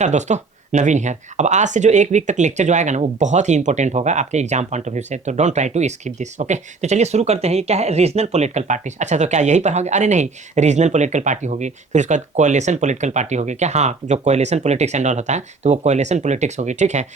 नमस्कार दोस्तों, नवीन हियर। अब आज से जो 1 वीक तक लेक्चर जो आएगा ना, वो बहुत ही इंपॉर्टेंट होगा आपके एग्जाम पॉइंट ऑफ व्यू से, तो don't try to skip this. Okay, तो चलिए शुरू करते हैं। ये क्या है? Regional political parties. अच्छा, तो क्या यही पढ़ाओगे? अरे नहीं, रीजनल पॉलिटिकल पार्टी होगी, फिर उसके बाद कोएलिशन पॉलिटिकल पार्टी होगी। क्या? हाँ, जो कोएलिशन पॉलिटिक्स एंड ऑल होता है, तो वो कोएलिशन पॉलिटिक्स होगी, ठीक है।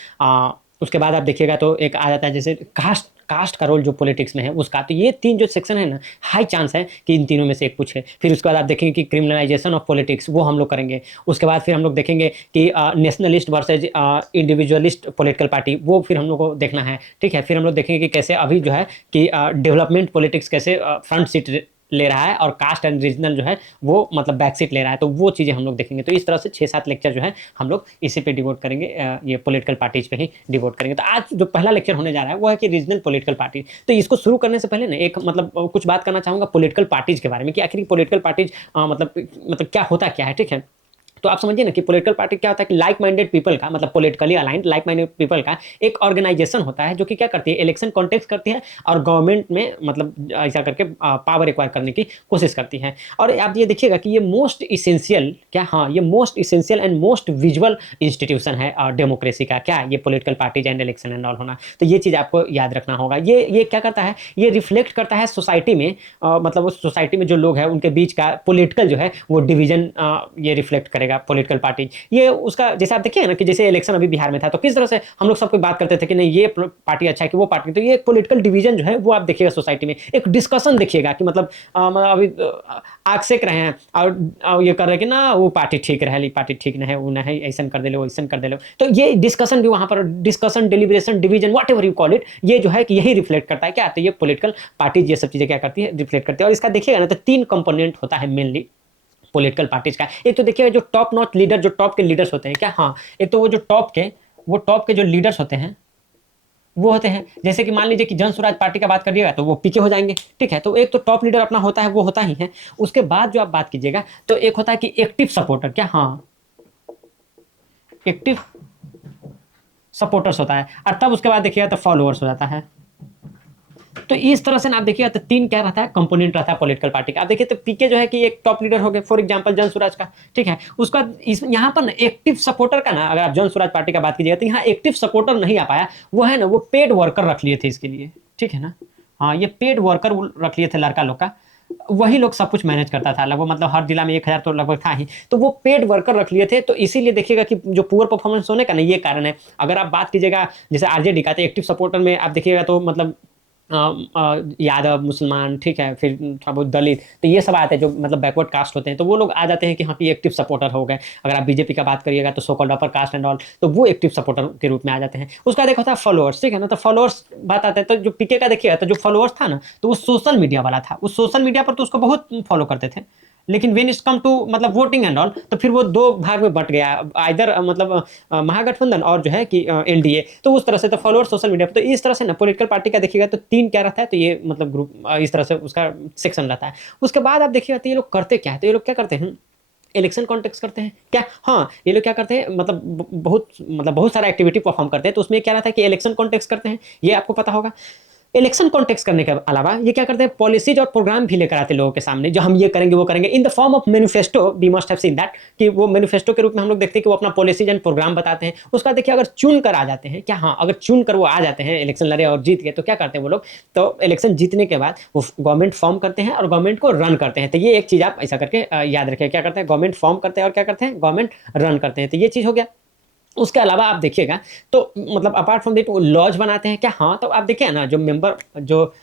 उसके बाद आप देखिएगा तो एक आ जाता है जैसे कास्ट कास्ट का रोल जो पॉलिटिक्स में है उसका। तो ये 3 जो सेक्शन है ना, हाई चांस है कि इन तीनों में से एक पूछे। फिर उसके बाद आप देखेंगे कि क्रिमिनलाइजेशन ऑफ पॉलिटिक्स, वो हम लोग करेंगे। उसके बाद फिर हम लोग देखेंगे कि nationalist versus individualist political party, वो फिर हम लोग को देखना है, ठीक है। फिर हम लोग देखेंगे कि कैसे अभी जो है कि डेवलपमेंट पॉलिटिक्स कैसे फ्रंट सीट ले रहा है, और कास्ट एंड रीजनल जो है वो मतलब बैक सीट ले रहा है। तो वो चीज़ें हम लोग देखेंगे। तो इस तरह से 6-7 लेक्चर जो है हम लोग इसी पे डिवोट करेंगे, ये पॉलिटिकल पार्टीज पे ही डिवोट करेंगे। तो आज जो पहला लेक्चर होने जा रहा है वो है कि रीजनल पॉलिटिकल पार्टी। तो इसको शुरू करने से पहले ना एक मतलब कुछ बात करना चाहूँगा पॉलिटिकल पार्टीज के बारे में, कि आखिर पॉलिटिकल पार्टीज मतलब क्या होता क्या है, ठीक है। तो आप समझिए ना कि पॉलिटिकल पार्टी क्या होता है कि लाइक माइंडेड पीपल का, मतलब politically aligned like minded people का एक ऑर्गेनाइजेशन होता है, जो कि क्या करती है, इलेक्शन कॉन्टेस्ट करती है और गवर्नमेंट में मतलब ऐसा करके पावर एक्वायर करने की कोशिश करती है। और आप ये देखिएगा कि ये मोस्ट इसेंशियल, क्या, हाँ, ये most essential and most visual institution है डेमोक्रेसी का। क्या? ये political parties and election and all होना। तो ये चीज़ आपको याद रखना होगा। ये क्या करता है, ये रिफ्लेक्ट करता है सोसाइटी में, मतलब उस सोसाइटी में जो लोग हैं उनके बीच का पॉलिटिकल जो है वो डिवीजन ये रिफ्लेक्ट करेगा पॉलिटिकल पार्टी। ये उसका जैसे आप देखिए ना कि जैसे इलेक्शन अभी बिहार में था, तो किस तरह से हम लोग सबको बात करते थे कि नहीं ये पार्टी अच्छा है कि वो पार्टी। तो ये पॉलिटिकल डिवीजन जो है वो आप देखिएगा सोसाइटी में, एक डिस्कशन देखिएगा कि मतलब अभी आग सेक रहे हैं और ये कर रहे हैं कि ना वो पार्टी ठीक रहे, पार्टी ठीक नहीं है, वो नहीं ऐसा कर दे लो, ऐसा कर दे लो। तो ये डिस्कशन भी वहां पर, discussion, deliberation, division, what ever you call it, ये जो है कि यही रिफ्लेक्ट करता है। क्या? तो ये पॉलिटिकल पार्टीज ये सब चीजें क्या करती है, रिफ्लेक्ट करती है। और इसका देखिएगा ना तो 3 कंपोनेंट होता है मेनली पॉलिटिकल पार्टीज का। एक तो देखिएगा जो टॉप नॉच लीडर, जो टॉप के लीडर्स होते हैं, क्या, हाँ, एक तो वो जो टॉप के जो लीडर्स होते हैं वो होते हैं, जैसे कि मान लीजिए कि जन स्वराज पार्टी का बात करिएगा तो वो पीके हो जाएंगे, ठीक है। तो एक तो टॉप लीडर अपना होता है, वो होता ही है। उसके बाद जो आप बात कीजिएगा तो एक होता है कि एक्टिव सपोर्टर। क्या? हाँ, एक्टिव सपोर्टर्स होता है। और तब उसके बाद देखिएगा तो फॉलोअर्स हो जाता है। तो इस तरह से ना आप देखिएगा तो 3 क्या रहता है, कंपोनेंट रहता है पॉलिटिकल पार्टी का। आप देखिए तो पीके जो है कि एक टॉप लीडर हो गए, फॉर एग्जांपल जन स्वराज का, ठीक है। उसका इस यहाँ पर ना एक्टिव सपोर्टर का ना, अगर आप जन स्वराज पार्टी का बात कीजिएगा तो यहाँ एक्टिव सपोर्टर नहीं आ पाया। वो है ना, वो पेड वर्कर रख लिए थे इसके लिए, ठीक है ना। हाँ, ये पेड वर्कर रख लिए थे लड़का लोग का। वही लोग सब कुछ मैनेज करता था लगभग, मतलब हर जिला में 1,000 तो लगभग था ही। तो वो पेड वर्कर रख लिए थे। तो इसीलिए देखिएगा कि जो पुअर परफॉर्मेंस होने का ना ये कारण है। अगर आप बात कीजिएगा जैसे आरजेडी का, तो एक्टिव सपोर्टर में आप देखिएगा तो मतलब यादव, मुसलमान, ठीक है, फिर थोड़ा बहुत दलित, तो ये सब आते हैं जो मतलब बैकवर्ड कास्ट होते हैं। तो वो लोग आ जाते हैं कि हाँ ये एक्टिव सपोर्टर हो गए। अगर आप बीजेपी का बात करिएगा तो so called upper caste and all, तो वो एक्टिव सपोर्टर के रूप में आ जाते हैं। उसका देखो था फॉलोअर्स, ठीक है ना। तो फॉलोअर्स बात आते हैं, तो जो पीके का देखिएगा तो जो फॉलोअर्स था ना, तो वो सोशल मीडिया वाला था। उस सोशल मीडिया पर तो उसको बहुत फॉलो करते थे। लेकिन वेन इट्स कम टू मतलब वोटिंग एंड ऑल, तो फिर वो 2 भाग में बट गया, इधर मतलब महागठबंधन और जो है कि एनडीए। तो उस तरह से तो फॉलोअर सोशल मीडिया पर। तो इस तरह से ना पॉलिटिकल पार्टी का देखिएगा तो 3 क्या रहता है, तो ये मतलब ग्रुप इस तरह से उसका सेक्शन रहता है। उसके बाद आप देखिएगा तो ये लोग करते क्या है, तो ये लोग क्या करते हैं, इलेक्शन कॉन्टेक्स्ट करते हैं। क्या? हाँ, ये लोग क्या करते हैं, बहुत सारा एक्टिविटी परफॉर्म करते हैं। तो उसमें क्या रहता है कि इलेक्शन कॉन्टेक्स्ट करते हैं, ये आपको पता होगा। इलेक्शन कॉन्टेक्स्ट करने के अलावा ये क्या करते हैं, पॉलिसीज और प्रोग्राम भी लेकर आते हैं लोगों के सामने, जो हम ये करेंगे वो करेंगे, in the form of manifesto. We must have seen that, कि वो मैनिफेस्टो के रूप में हम लोग देखते हैं कि वो अपना पॉलिसीज एंड प्रोग्राम बताते हैं। उसका देखिए अगर चुन कर आ जाते हैं, क्या, हाँ, अगर चुन कर वो आ जाते हैं, इलेक्शन लड़े और जीत गए, तो क्या करते हैं वो लोग, तो इलेक्शन जीतने के बाद वो गवर्नमेंट फॉर्म करते हैं और गवर्नमेंट को रन करते हैं। तो ये एक चीज आप ऐसा करके याद रखें, क्या करते हैं, गवर्नमेंट फॉर्म करते हैं और क्या करते हैं, गवर्नमेंट रन करते हैं। तो ये चीज हो गया। उसके अलावा आप देखिएगा तो मतलब अपार्ट फ्रॉम दैट वो लॉज बनाते हैं। क्या? हाँ, तो आप देखिए ना जो मेंबर, जो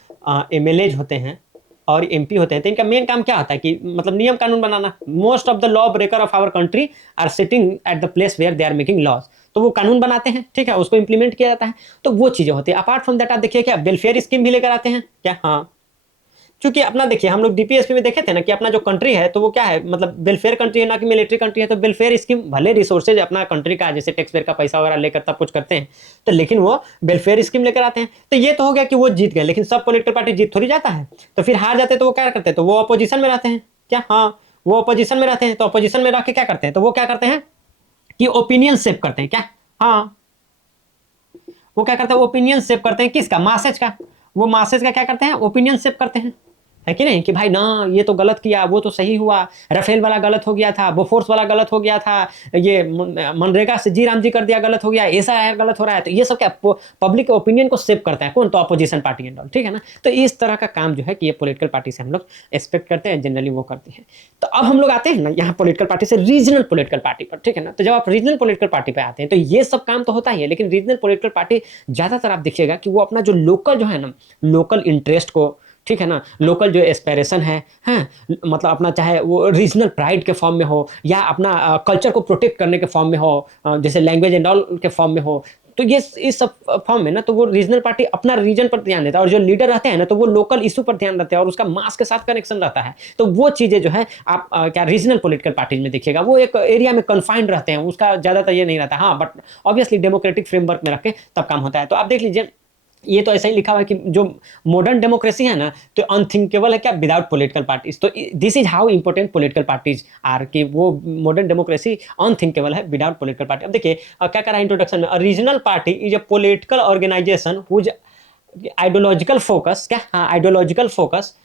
एमएलएज होते हैं और एमपी होते हैं, तो इनका मेन काम क्या होता है कि मतलब नियम कानून बनाना। Most of the law breaker of our country are sitting at the place where they are making laws. तो वो कानून बनाते हैं, ठीक है, उसको इंप्लीमेंट किया जाता है। तो वो चीजें होती है। अपार्ट फ्रॉम दैट आप देखिए क्या वेलफेयर स्कीम भी लेकर आते हैं। क्या? हाँ, क्योंकि अपना देखिए हम लोग डीपीएसपी में देखे थे ना कि अपना जो कंट्री है तो वो क्या है, मतलब वेलफेयर कंट्री है, ना कि मिलिट्री कंट्री है। तो वेलफेयर स्कीम भले रिसोर्सेज अपना कंट्री का जैसे टैक्स पेयर का पैसा वगैरह लेकर तब कुछ करते हैं, तो लेकिन वो वेलफेयर स्कीम लेकर आते हैं। तो ये तो हो गया कि वो जीत गए, लेकिन सब पॉलिटिकल पार्टी जीत थोड़ी जाता है। तो फिर हार जाते हैं तो वो क्या करते हैं, तो वो अपोजिशन में रहते हैं। क्या? हाँ, वो अपोजिशन में रहते हैं। तो अपोजिशन में रह के क्या करते हैं, तो वो क्या करते हैं कि ओपिनियन सेव करते हैं। क्या? हाँ, वो क्या करते हैं, ओपिनियन सेव करते हैं। किसका? मासेज का। वो मासेज का क्या करते हैं, ओपिनियन सेव करते हैं। है कि नहीं, कि भाई ना ये तो गलत किया, वो तो सही हुआ, राफेल वाला गलत हो गया था, बोफोर्स वाला गलत हो गया था, ये मनरेगा से जी राम जी कर दिया गलत हो गया, ऐसा है गलत हो रहा है। तो ये सब क्या पब्लिक ओपिनियन को सेव करता है कौन, तो अपोजिशन पार्टी एंड ऑल, ठीक है ना। तो इस तरह का काम जो है कि ये पॉलिटिकल पार्टी से हम लोग एक्सपेक्ट करते हैं, जनरली वो करते हैं। तो अब हम लोग आते हैं ना यहाँ पॉलिटिकल पार्टी से रीजनल पॉलिटिकल पार्टी पर, ठीक है ना। तो जब आप रीजनल पॉलिटिकल पार्टी पे आते हैं तो ये सब काम तो होता ही है, लेकिन रीजनल पॉलिटिकल पार्टी ज्यादातर आप देखिएगा कि वो अपना जो लोकल जो है ना, लोकल इंटरेस्ट को, ठीक है ना, लोकल जो एस्पिरेशन है, हैं, मतलब अपना चाहे वो रीजनल प्राइड के फॉर्म में हो या अपना कल्चर को प्रोटेक्ट करने के फॉर्म में हो, जैसे लैंग्वेज एंड ऑल के फॉर्म में हो, तो ये इस सब फॉर्म में ना, तो वो रीजनल पार्टी अपना रीजन पर ध्यान देता है, और जो लीडर रहते हैं ना, तो वो लोकल इशू पर ध्यान रखते हैं और उसका मास के साथ कनेक्शन रहता है। तो वो चीजें जो है आप क्या रीजनल पॉलिटिकल पार्टीज में देखिएगा, वो एक एरिया में कन्फाइंड रहते हैं, उसका ज्यादातर ये नहीं रहता। हाँ, बट ऑब्वियसली डेमोक्रेटिक फ्रेमवर्क में रख के तब काम होता है। तो आप देख लीजिए, ये तो ऐसा ही लिखा हुआ है कि जो मॉडर्न डेमोक्रेसी है ना, तो अनथिंकेबल है क्या विदाउट पॉलिटिकल पार्टीज। तो this is how important political parties are, कि वो मॉडर्न डेमोक्रेसी अनथिंकेबल है विदाउट पॉलिटिकल पार्टी। अब देखिए क्या करा इंट्रोडक्शन में, regional party is a political organisation whose ideological focus, क्या, हाँ, आइडियोलॉजिकल फोकस,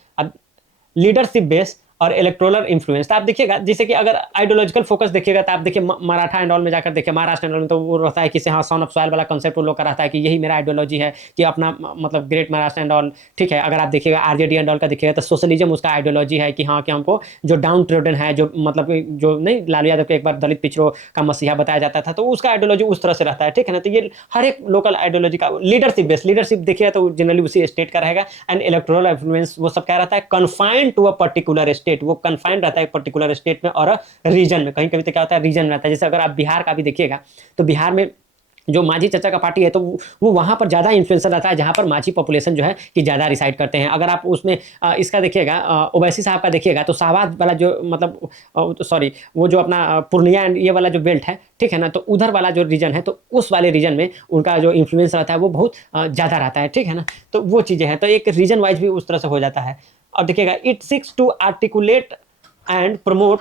लीडरशिप बेस और इलेक्टोरल इन्फ्लुएंस। तो आप देखिएगा, जैसे कि अगर आइडियोलॉजिकल फोकस देखिएगा तो आप देखिए मराठा एंड ऑल में जाकर देखिए, महाराष्ट्र एंड ऑल में तो वो रहता है कि हाँ, सन ऑफ सॉइल वाला कंसेप्ट वो लोग का रहता है कि यही मेरा आइडियोलॉजी है, कि अपना मतलब ग्रेट महाराष्ट्र एंड ऑल, ठीक है। अगर आप देखिएगा आरजेडी एंड ऑल का देखिएगा तो सोशलिज्म उसका आइडियोलॉजी है, कि हाँ, कि हमको जो डाउन ट्रोडन है, जो मतलब जो नहीं, लालू यादव को एक बार दलित पिछड़ों का मसीहा बताया जाता था, तो उसका आइडियोलॉजी उस तरह से रहता है, ठीक है ना। तो ये हर एक लोकल आइडियोलॉजी का लीडरशिप बेस, लीडरशिप देखिए तो जनरली उसी स्टेट का रहेगा। एंड इलेक्टोरल इन्फ्लुएंस वो सब क्या रहता है, confined to a particular state, वो कन्फाइंड रहता है पर्टिकुलर स्टेट में और रीजन में। कहीं कभी तो क्या होता है, रीजन रहता है। जैसे अगर आप बिहार का भी देखिएगा तो बिहार में जो माझी चाचा का पार्टी है, तो वो वहां पर ज्यादा इन्फ्लुएंसर रहता है जहां पर माझी पॉपुलेशन जो है कि ज्यादा रिसाइड करते हैं। अगर आप उसमें इसका देखिएगा, ओवैसी साहब का देखिएगा, तो शाहबाद वाला जो मतलब सॉरी, वो जो अपना पूर्णिया एंड ये वाला जो बेल्ट है, ठीक है ना, तो उधर वाला जो रीजन है, तो उस वाले रीजन में उनका जो इन्फ्लुएंस रहता है वो बहुत ज्यादा रहता है, ठीक है ना। तो वो चीजें हैं, तो एक रीजन वाइज भी उस तरह से हो जाता है। और देखिएगा, it seeks to articulate and promote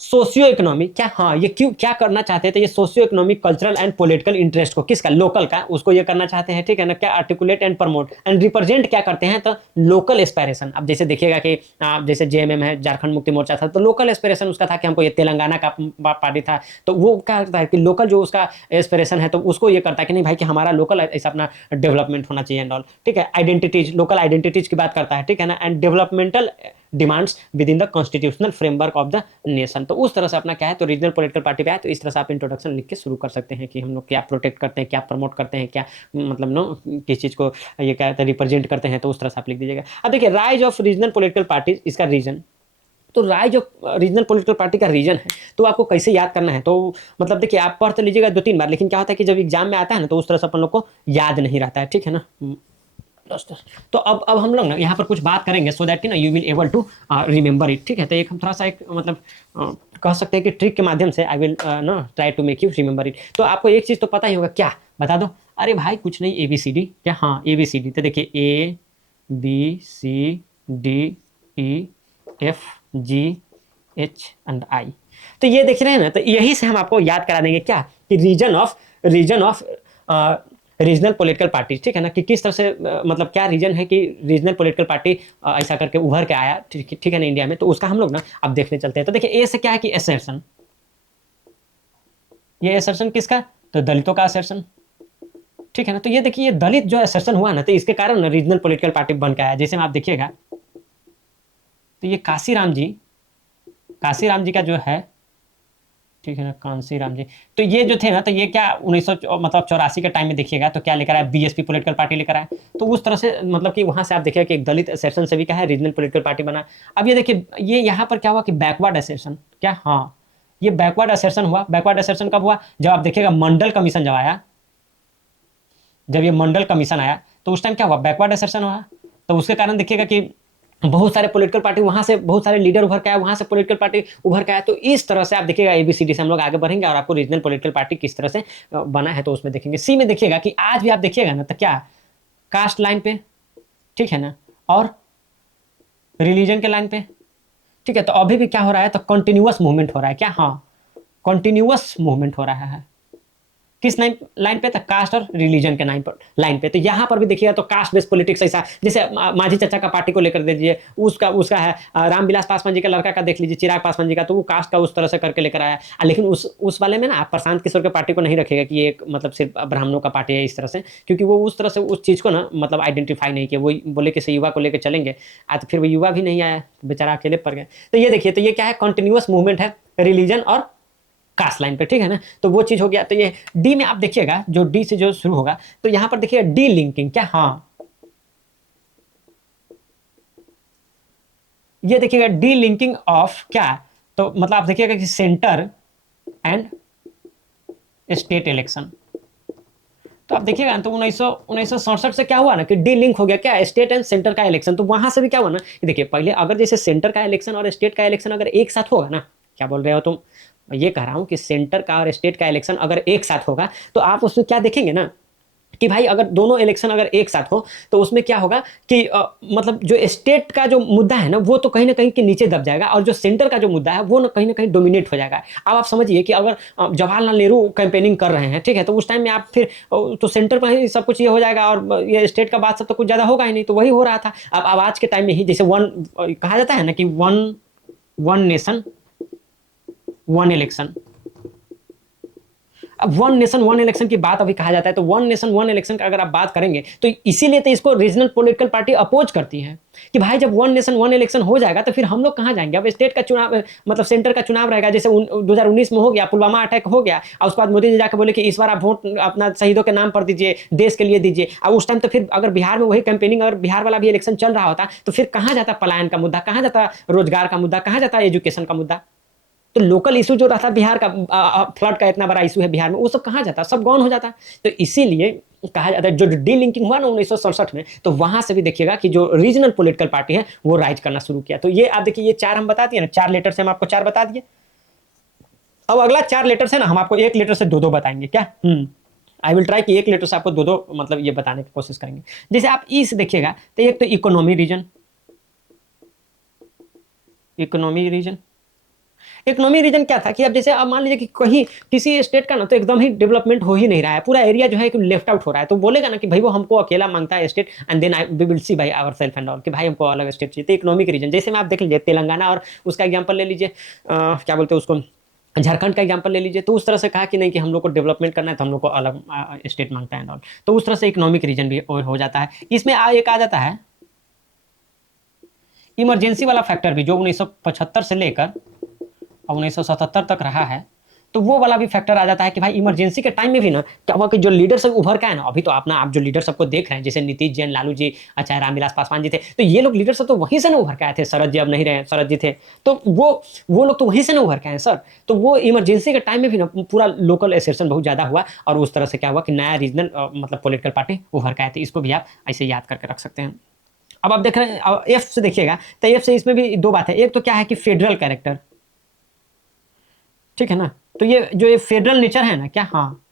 socio economic, क्या, हाँ, ये क्यों क्या करना चाहते हैं, तो ये socio economic, cultural and political interest को, किसका, लोकल का, उसको ये करना चाहते हैं, ठीक है ना। क्या articulate and promote and represent क्या करते हैं, तो लोकल एस्पिरेशन। अब जैसे देखिएगा कि आप जैसे जेएमएम है, झारखंड मुक्ति मोर्चा था, तो लोकल एस्पिरेशन उसका था कि हमको ये तेलंगाना का पार्टी था, तो वो क्या करता है कि लोकल जो उसका एस्पिरेशन है, तो उसको ये करता है कि नहीं भाई, कि हमारा लोकल ऐसा अपना डेवलपमेंट होना चाहिए एंड ऑल, ठीक है। आइडेंटिटीज, लोकल आइडेंटिटीज की बात करता है, ठीक है ना। And developmental demands with in the constitutional framework of the nation. तो उस तरह से अपना क्या है, तो रीजनल पॉलिटिकल पार्टी पे है, तो इस तरह से आप इंट्रोडक्शन लिख के शुरू कर सकते हैं कि हम लोग क्या प्रोटेक्ट करते हैं, क्या प्रमोट करते हैं, क्या मतलब नो किस चीज़ को ये क्या है रिप्रेजेंट करते हैं, तो उस तरह से आप लिख दीजिएगा। अब देखिए, rise of regional political parties, इसका रीजन, तो rise of regional political party का रीजन है, तो आपको कैसे याद करना है, तो मतलब देखिए, आप पढ़ तो लीजिएगा 2-3 बार, लेकिन क्या होता है कि जब एग्जाम में आता है ना, तो उस तरह से अपन लोग को याद नहीं रहता है, ठीक है ना। तो अब हम लोग ना यहाँ पर कुछ बात करेंगे, सो दैट कि ना you will able to remember it, ठीक है। तो एक हम थोड़ा सा एक मतलब कह सकते हैं कि ट्रिक के माध्यम से आई विल ना try to make you remember it. तो आपको एक चीज़ तो पता ही होगा, क्या बता दो, अरे भाई कुछ नहीं, ABCD, क्या, हाँ, ABCD। तो देखिए ABCDEFGH तो ये देख रहे हैं ना, तो यही से हम आपको याद करा देंगे क्या, कि reason of regional political party, ठीक है ना, कि किस तरह से मतलब क्या रीजन है कि रीजनल पॉलिटिकल पार्टी ऐसा करके उभर के आया, ठीक है ना, इंडिया में। तो उसका हम लोग ना अब देखने चलते हैं। तो देखिए, ए से क्या है कि असर्शन, ये असर्शन किसका, तो दलितों का असर्शन, ठीक है ना। तो ये देखिए, ये दलित जो असर्शन हुआ ना, तो इसके कारण रीजनल पॉलिटिकल पार्टी बन के आया। जैसे में आप देखिएगा, तो ये काशीराम जी का जो है, ठीक है ना, कांसी राम जी, तो ये जो थे ना, तो ये क्या 1900 मतलब 84 के टाइम में देखिएगा, तो क्या लेकर आया, BSP पॉलिटिकल पार्टी लेकर आया। तो उस तरह से मतलब कि वहां से आप देखिएगा कि एक दलित सेक्शन से भी क्या है, रीजनल पॉलिटिकल पार्टी बना। अब ये देखिए, ये यहाँ पर क्या हुआ कि बैकवर्ड असेर्शन, क्या, हाँ, ये बैकवर्ड असेर्शन हुआ। बैकवर्ड असेर्शन कब हुआ, जब आप देखिएगा मंडल कमीशन जब आया, जब ये मंडल कमीशन आया, तो उस टाइम क्या हुआ, बैकवर्ड असेर्शन हुआ। तो उसके कारण देखिएगा कि बहुत सारे पॉलिटिकल पार्टी वहां से, बहुत सारे लीडर उभर के आए, वहां से पॉलिटिकल पार्टी उभर के आए। तो इस तरह से आप देखिएगा, ABCD से हम लोग आगे बढ़ेंगे और आपको रीजनल पॉलिटिकल पार्टी किस तरह से बना है, तो उसमें देखेंगे। सी में देखिएगा कि आज भी आप देखिएगा ना, तो क्या, कास्ट लाइन पे, ठीक है ना, और रिलीजन के लाइन पे, ठीक है। तो अभी भी क्या हो रहा है, तो कंटिन्यूअस मूवमेंट हो रहा है, क्या, हाँ, कंटिन्यूअस मूवमेंट हो रहा है, किस लाइन पे था, कास्ट और रिलीजन के लाइन पे। तो यहाँ पर भी देखिएगा तो कास्ट बेस्ड पॉलिटिक्स ऐसा, जैसे मांझी चाचा का पार्टी को लेकर दे दीजिए, उसका है रामविलास पासवान जी का लड़का का देख लीजिए, चिराग पासवान जी का, तो वो कास्ट का उस तरह से करके लेकर आया। लेकिन उस वाले में ना आप प्रशांत किशोर के पार्टी को नहीं रखेगा कि ये एक मतलब सिर्फ ब्राह्मणों का पार्टी है इस तरह से, क्योंकि वो उस तरह से उस चीज़ को ना मतलब आइडेंटिफाई नहीं किया। वो बोले कि युवा को लेकर चलेंगे, तो फिर वो युवा भी नहीं आया, बेचारा अकेले पड़ गए। तो ये देखिए, तो ये क्या है, कंटिन्यूअस मूवमेंट है रिलीजन और कास्ट लाइन पे, ठीक है ना। तो वो चीज हो गया। तो ये डी में आप देखिएगा, जो डी से जो शुरू होगा, तो यहां पर देखिएगा डी लिंकिंग, क्या, हाँ ये देखिएगा डी लिंकिंग ऑफ क्या, तो मतलब आप देखिएगा कि सेंटर एंड स्टेट इलेक्शन। तो आप देखिएगा तो 1967 से क्या हुआ ना कि डी लिंक हो गया, क्या, स्टेट एंड सेंटर का इलेक्शन। तो वहां से भी क्या हुआ ना, देखिए पहले अगर जैसे सेंटर का इलेक्शन और स्टेट का इलेक्शन अगर एक साथ होगा ना, क्या बोल रहे हो तुम, ये कह रहा हूं कि सेंटर का और स्टेट का इलेक्शन अगर एक साथ होगा, तो आप उसमें क्या देखेंगे ना कि भाई अगर दोनों इलेक्शन अगर एक साथ हो, तो उसमें क्या होगा कि मतलब जो स्टेट का जो मुद्दा है ना, वो तो कहीं ना कहीं के नीचे दब जाएगा, और जो सेंटर का जो मुद्दा है वो ना कहीं डोमिनेट हो जाएगा। अब आप समझिए कि अगर जवाहरलाल नेहरू कैंपेनिंग कर रहे हैं, ठीक है, तो उस टाइम में आप फिर तो सेंटर पर ही सब कुछ ये हो जाएगा, और ये स्टेट का बात सब तो कुछ ज्यादा होगा ही नहीं। तो वही हो रहा था। अब आज के टाइम में ही जैसे वन कहा जाता है ना कि one one nation one election, अब वन नेशन वन इलेक्शन की बात अभी कहा जाता है, तो वन नेशन वन इलेक्शन का अगर आप बात करेंगे, तो इसीलिए तो इसको रीजनल पॉलिटिकल पार्टी अपोज करती है कि भाई जब वन नेशन वन इलेक्शन हो जाएगा तो फिर हम लोग कहाँ जाएंगे। अब स्टेट का चुनाव मतलब सेंटर का चुनाव रहेगा, जैसे 2019 में हो गया, पुलवामा अटैक हो गया, और उसके बाद मोदी जी जाकर बोले कि इस बार आप वोट अपना शहीदों के नाम पर दीजिए, देश के लिए दीजिए। और उस टाइम तो फिर अगर बिहार में वही कैंपेनिंग, अगर बिहार वाला भी इलेक्शन चल रहा होता, तो फिर कहाँ जाता पलायन का मुद्दा, कहाँ जाता रोजगार का मुद्दा, कहाँ जाता एजुकेशन का मुद्दा। तो लोकल इशू जो रहता बिहार का, फ्लड का इतना बड़ा इशू है बिहार में, वो सब कहाँ जाता, सब गौन हो जाता। तो इसीलिए कहा जाता है जो डी लिंकिंग हुआ ना 1967 में, तो वहां से भी देखिएगा कि जो रीजनल पॉलिटिकल पार्टी है वो राइज करना शुरू किया। तो ये आप देखिए, ये चार हम बता दिए ना, चार लेटर से हम आपको चार बता दिए। अब अगला चार लेटर से ना हम आपको एक लेटर से दो दो बताएंगे, क्या, आई विल ट्राई कि एक लेटर से आपको दो दो मतलब ये बताने की कोशिश करेंगे। जैसे आप ई से देखिएगा, तो एक तो economy reason, economy reason economy reason क्या था कि अब जैसे आप मान लीजिए कि कहीं किसी स्टेट का ना तो एकदम ही डेवलपमेंट हो ही नहीं रहा है, पूरा एरिया जो है कि लेफ्ट आउट हो रहा है, तो बोलेगा ना कि भाई वो हमको अकेला मांगता है state, and then we will see भाई आवर सेल्फ एंड ऑल, कि भाई हमको अलग स्टेट चाहिए। तो इकोनॉमिक रीजन, जैसे में आप देख लीजिए तेलंगाना और उसका एग्जाम्पल ले लीजिए, क्या बोलते हैं उसको, झारखंड का एग्जाम्पल ले लीजिए, तो उस तरह से कहा कि नहीं कि हम लोग को डेवलपमेंट करना है तो हम लोग को अलग स्टेट मांगता है एंड ऑल। तो उस तरह से इकोनॉमिक रीजन भी हो जाता है। इसमें एक आ जाता है इमरजेंसी वाला फैक्टर भी, जो 1975 से लेकर 1977 तक रहा है, तो वो वाला भी फैक्टर आ जाता है कि भाई इमरजेंसी के टाइम में भी ना क्या हुआ कि जो लीडर सब उभर का है ना, अभी तो आप जो लीडर सबको देख रहे हैं, जैसे नीतीश जैन, लालू जी, अच्छा रामविलास पासवान जी थे, तो ये लोग लीडर सब तो वहीं से ना उभर के आए थे। शरद जी अब नहीं रहे, शरद जी थे, तो वो लोग तो वहीं से ना उभर के आए सर। तो वो इमरजेंसी के टाइम में भी ना पूरा लोकल एसेशन बहुत ज्यादा हुआ, और उस तरह से क्या हुआ कि नया रीजनल मतलब पॉलिटिकल पार्टी उभर के आए थे। इसको भी आप ऐसे याद करके रख सकते हैं। अब आप देख रहे हैं एफ से देखिएगा, तो एफ से इसमें भी दो बात है। एक तो क्या है कि फेडरल कैरेक्टर, ठीक है ना, तो ये जो ये फेडरल नेचर है ना, क्या, हाँ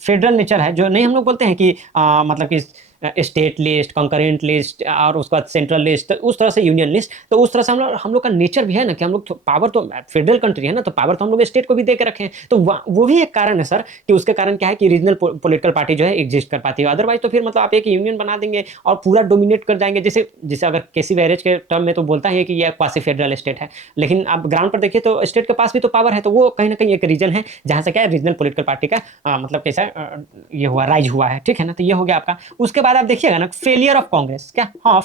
फेडरल नेचर है, जो नहीं हम लोग बोलते हैं कि मतलब कि स्टेट लिस्ट, कंकरेंट लिस्ट, और उसके बाद सेंट्रल लिस्ट, तो उस तरह से यूनियन लिस्ट। तो उस तरह से हम लोग का नेचर भी है ना कि हम लोग पावर तो फेडरल कंट्री है ना, तो पावर तो हम लोग स्टेट को भी दे के रखे हैं। तो वो भी एक कारण है सर, कि उसके कारण क्या है कि रीजनल पॉलिटिकल पार्टी जो है एग्जिस्ट कर पाती है। अदरवाइज तो फिर मतलब आप एक यूनियन बना देंगे और पूरा डोमिनेट कर जाएंगे। जैसे जैसे अगर केसी बैरेज के टर्म में तो बोलता है कि ये क्वासी फेडरल स्टेट है, लेकिन आप ग्राउंड पर देखिए तो स्टेट के पास भी तो पावर है। तो वो कहीं ना कहीं एक रीजन है जहां से क्या है रीजनल पॉलिटिकल पार्टी का मतलब कैसा ये हुआ, राइज हुआ है, ठीक है ना। तो ये हो गया आपका। उसके बाद आप देखिएगा ना फेलियर ऑफ कांग्रेस, क्या, हाँ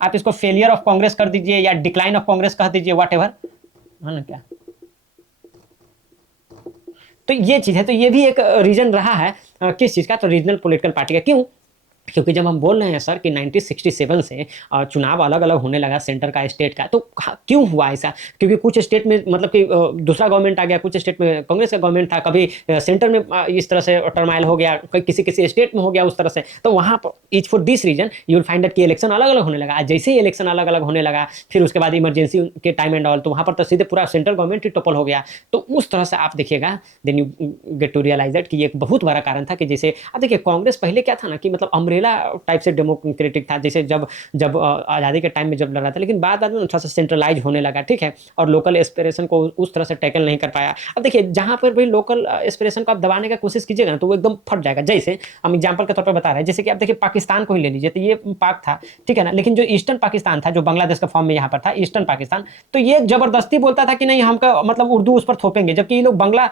आप इसको फेलियर ऑफ कांग्रेस कर दीजिए या डिक्लाइन ऑफ कांग्रेस कह दीजिए, वॉट एवर, है ना क्या। तो ये चीज है, तो ये भी एक रीजन रहा है किस चीज का, तो रीजनल पॉलिटिकल पार्टी का। क्यों, क्योंकि जब हम बोल रहे हैं सर कि 1967 से चुनाव अलग अलग होने लगा सेंटर का स्टेट का, तो क्यों हुआ ऐसा, क्योंकि कुछ स्टेट में मतलब कि दूसरा गवर्नमेंट आ गया, कुछ स्टेट में कांग्रेस का गवर्नमेंट था, कभी सेंटर में इस तरह से टर्माइल हो गया, किसी किसी स्टेट में हो गया उस तरह से। तो वहाँ पर each for this reason you will find that कि इलेक्शन अलग अलग होने लगा। जैसे ही इलेक्शन अलग अलग होने लगा, फिर उसके बाद इमरजेंसी के टाइम एंड ऑल, तो वहाँ पर तो सीधे पूरा सेंट्रल गवर्नमेंट ही टोपल हो गया। तो उस तरह से आप देखिएगा, then you get to realise that कि एक बहुत बड़ा कारण था कि जैसे अब देखिए कांग्रेस पहले क्या था ना कि मतलब वनीला टाइप से डेमोक्रेटिक था, जैसे जब जब आज़ादी के टाइम में जब लड़ रहा था, लेकिन बाद बाद में थोड़ा सा सेंट्रलाइज होने लगा, ठीक है, और लोकल एस्पिरेशन को उस तरह से टैकल नहीं कर पाया। अब देखिए जहाँ पर भी लोकल एस्पिरेशन को आप दबाने का कोशिश कीजिएगा ना, तो वो एकदम फट जाएगा। जैसे हम एग्जाम्पल के तौर पर बता रहे हैं, जैसे कि आप देखिए पाकिस्तान को ही ले लीजिए, तो ये पाक था, ठीक है ना, लेकिन जो ईस्टर्न पाकिस्तान था, जो बांग्लादेश का फॉर्म में यहाँ पर था ईस्टर्न पाकिस्तान, तो ये जबरदस्ती बोलता था कि नहीं हमका मतलब उर्दू उस पर थोपेंगे, जबकि ये लोग बंगला,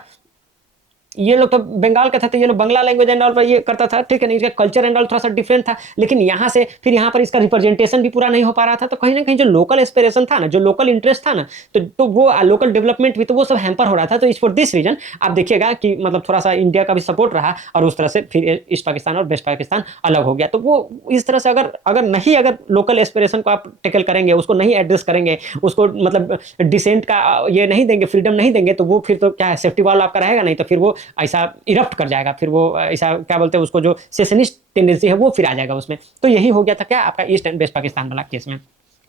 ये लोग तो बंगाल का था, तो ये लोग बंगला लैंग्वेज एंड ऑल पर ये करता था, ठीक है ना, इसका कल्चर एंड ऑल थोड़ा सा डिफरेंट था, लेकिन यहाँ से फिर यहाँ पर इसका रिप्रेजेंटेशन भी पूरा नहीं हो पा रहा था। तो कहीं ना कहीं जो लोकल एस्पिरेशन था ना, जो लोकल इंटरेस्ट था ना, तो वो लोकल डेवलपमेंट भी, तो वो सब हैम्पर हो रहा था। तो इस फॉर दिस रीजन आप देखिएगा कि मतलब थोड़ा सा इंडिया का भी सपोर्ट रहा, और उस तरह से फिर ईस्ट पाकिस्तान और वेस्ट पाकिस्तान अलग हो गया। तो वो इस तरह से अगर लोकल एस्पिरेशन को आप टेकल करेंगे, उसको नहीं एड्रेस करेंगे, उसको मतलब डिसेंट का ये नहीं देंगे, फ्रीडम नहीं देंगे, तो वो फिर तो क्या है, सेफ्टी वॉल आपका रहेगा नहीं, तो फिर वो ऐसा इरप्ट कर जाएगा, फिर वो ऐसा क्या बोलते हैं उसको, जो सेशनिस्ट टेंडेंसी है वो फिर आ जाएगा उसमें। तो यही हो गया था क्या आपका ईस्ट एंड वेस्ट पाकिस्तान वाला केस में।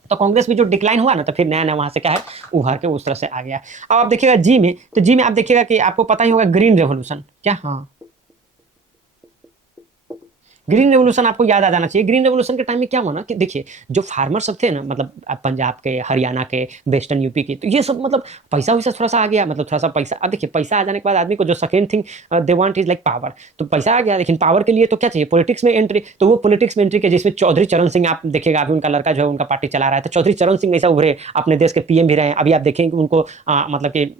तो कांग्रेस भी जो डिक्लाइन हुआ ना, तो फिर नया नया वहां से क्या है उभर के उस तरह से आ गया। अब आप देखिएगा जी में, तो जी में आप देखिएगा कि आपको पता ही होगा ग्रीन रेवोल्यूशन क्या, हाँ ग्रीन रेवोल्यूशन आपको याद आ जाना चाहिए। ग्रीन रेवोल्यूशन के टाइम में क्या हुआ ना कि देखिए जो फार्मर सब थे ना, मतलब पंजाब के, हरियाणा के, वेस्टर्न यूपी के, तो ये सब मतलब पैसा वैसा थोड़ा सा आ गया, मतलब थोड़ा सा पैसा। अब देखिए पैसा आ जाने के बाद आदमी को जो second thing they want is like power. तो पैसा आ गया, लेकिन पावर के लिए तो क्या चाहिए, पॉलिटिक्स में एंट्री। तो वो पॉलिटिक्स में एंट्री के जिसमें चौधरी चरण सिंह, आप देखिएगा अभी उनका लड़का जो है उनका पार्टी चला रहा है, तो चौधरी चरण सिंह ऐसा उभरे, अपने देश के पीएम भी रहे। अभी आप देखेंगे उनको मतलब कि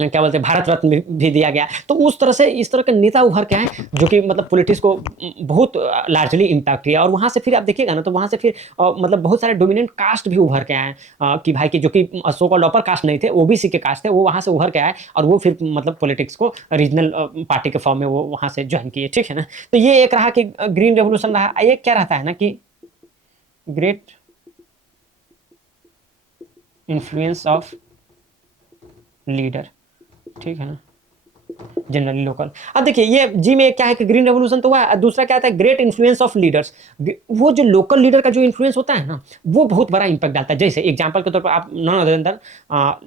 क्या बोलते हैं भारत रत्न भी दिया गया। तो उस तरह से इस तरह के नेता उभर के आए, जो कि मतलब पॉलिटिक्स को बहुत लार्जली इम्पैक्ट किया। और वहाँ से फिर आप देखिएगा ना, तो वहाँ से फिर मतलब बहुत सारे डोमिनेंट कास्ट भी उभर के आए, कि भाई की जो कि सो कॉल्ड अपर कास्ट नहीं थे, ओबीसी के कास्ट थे, वो वहाँ से उभर के आए, और वो फिर मतलब पॉलिटिक्स को रीजनल पार्टी के फॉर्म में वो वहाँ से ज्वाइन किए, ठीक है ना। तो ये एक रहा कि ग्रीन रेवोल्यूशन रहा। एक क्या रहता है ना कि ग्रेट इन्फ्लुएंस ऑफ लीडर, ठीक है ना, जनरली लोकल। अब देखिए ये जी में क्या है कि ग्रीन रेवोल्यूशन तो हुआ, दूसरा क्या आता है ग्रेट इन्फ्लुएंस ऑफ लीडर्स। वो जो लोकल लीडर का जो इन्फ्लुएंस होता है ना, वो बहुत बड़ा इंपैक्ट डालता है। जैसे एग्जांपल के तौर पर आप none other than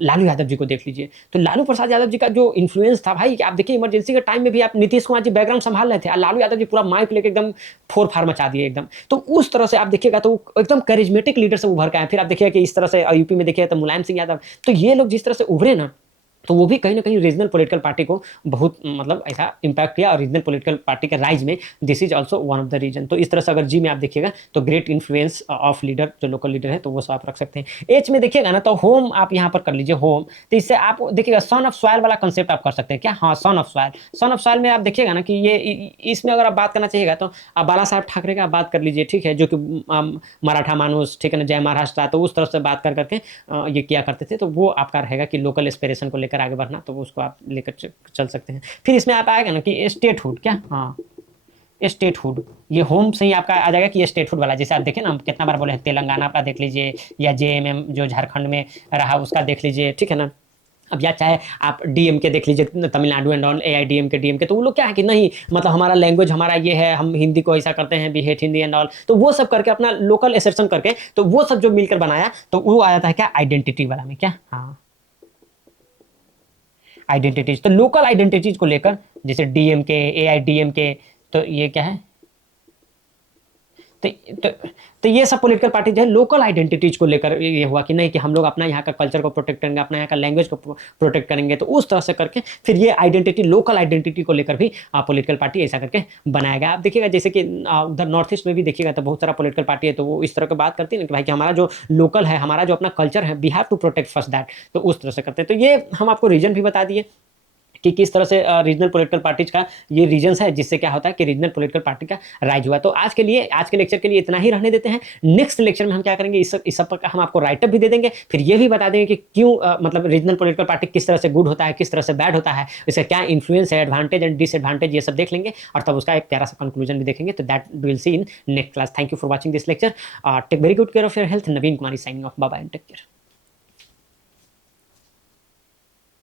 Lalu Yadav ji को देख लीजिए। तो लालू प्रसाद यादव जी का जो इन्फ्लुएंस था भाई, आप देखिए इमरजेंसी के टाइम में भी आप नीतीश कुमार जी बैकग्राउंड संभाल रहे थे, और लालू यादव जी पूरा माइक लेके एकदम फोर फार मचा दिए एकदम। तो उस तरह से आप देखिएगा तो एकदम करिज्मेटिक लीडर से उभर के आए। फिर आप देखिएगा कि इस तरह से यूपी में देखिए तो मुलायम सिंह यादव। तो ये लोग जिस तरह से उभरे ना, तो वो भी कहीं ना कहीं रीजनल पॉलिटिकल पार्टी को बहुत मतलब ऐसा इंपैक्ट किया, और रीजनल पॉलिटिकल पार्टी के राइज में this is also one of the reason. तो इस तरह से अगर जी में आप देखिएगा तो ग्रेट इन्फ्लुएंस ऑफ लीडर, जो लोकल लीडर है, तो वो सब आप रख सकते हैं। एच में देखिएगा ना, तो होम आप यहाँ पर कर लीजिए होम। तो इससे आप देखिएगा सन ऑफ सॉइल वाला कंसेप्ट आप कर सकते हैं क्या, हाँ son of soil. Son of soil में आप देखिएगा ना कि ये इसमें अगर आप बात करना चाहिएगा तो आप बाला साहब ठाकरे का बात कर लीजिए, ठीक है, जो कि मराठा मानुस, ठीक है ना, जय महाराष्ट्र, तो उस तरह से बात कर करके ये किया करते थे। तो वो आपका रहेगा कि लोकल एस्पिरेशन को लेकर आगे बढ़ना, तो उसको आप लेकर चल सकते हैं। फिर इसमें आप आएगा ना कि स्टेटहुड क्या, हाँ स्टेटहुड, ये होम से ही आपका आ जाएगा कि ये स्टेटहुड वाला। जैसे आप देखें ना, हम कितना बार बोले हैं, तेलंगाना का देख लीजिए, या जेएमएम जो झारखंड में रहा उसका देख लीजिए, ठीक है ना। अब या चाहे आप डीएमके देख लीजिए, Tamil Nadu and all, AIADMK DMK, तो वो लोग क्या है कि नहीं मतलब हमारा लैंग्वेज हमारा ये है, हम हिंदी को ऐसा करते हैं, we hate Hindi and all. तो वो सब करके अपना लोकल एसेप्शन करके, तो वो सब जो मिलकर बनाया, तो वो आ जाता है क्या आइडेंटिटी वाला में क्या, हाँ आइडेंटिटीज। तो लोकल आइडेंटिटीज को लेकर जैसे डीएमके, एआईडीएमके, तो ये क्या है, तो, तो, तो ये सब पॉलिटिकल पार्टी जो है लोकल आइडेंटिटीज को लेकर ये हुआ कि नहीं कि हम लोग अपना यहाँ का कल्चर को प्रोटेक्ट करेंगे, अपना यहाँ का लैंग्वेज को प्रोटेक्ट करेंगे। तो उस तरह से करके फिर ये आइडेंटिटी, लोकल आइडेंटिटी को लेकर भी पॉलिटिकल पार्टी ऐसा करके बनाया गया। आप देखिएगा जैसे कि उधर नॉर्थ ईस्ट में भी देखिएगा तो बहुत सारा पॉलिटिकल पार्टी है, तो वो इस तरह की बात करती है ना कि भाई कि हमारा जो लोकल है, हमारा जो अपना कल्चर है, we have to protect first that. तो उस तरह से करते हैं। तो ये हम आपको रीजन भी बता दिए कि किस तरह से रीजनल पॉलिटिकल पार्टीज का ये रीजन्स है, जिससे क्या होता है कि रीजनल पॉलिटिकल पार्टी का राइज हुआ। तो आज के लिए, आज के लेक्चर के लिए इतना ही रहने देते हैं। नेक्स्ट लेक्चर में हम क्या करेंगे, इस सब पर हम आपको राइटअप भी दे देंगे, फिर ये भी बता देंगे कि क्यों मतलब रीजनल पॉलिटिकल पार्टी किस तरह से गुड होता है, किस तरह से बैड होता है, इसका क्या इन्फ्लुएंस है, एडवांटेज एंड डिसएडवांटेज, ये सब देख लेंगे, और तब उसका एक प्यारा सा कंक्लूजन भी देखेंगे। तो that will see in next class. Thank you for watching this lecture. Take very good care of your health. Naveen Kumari signing off. Bye bye and take care.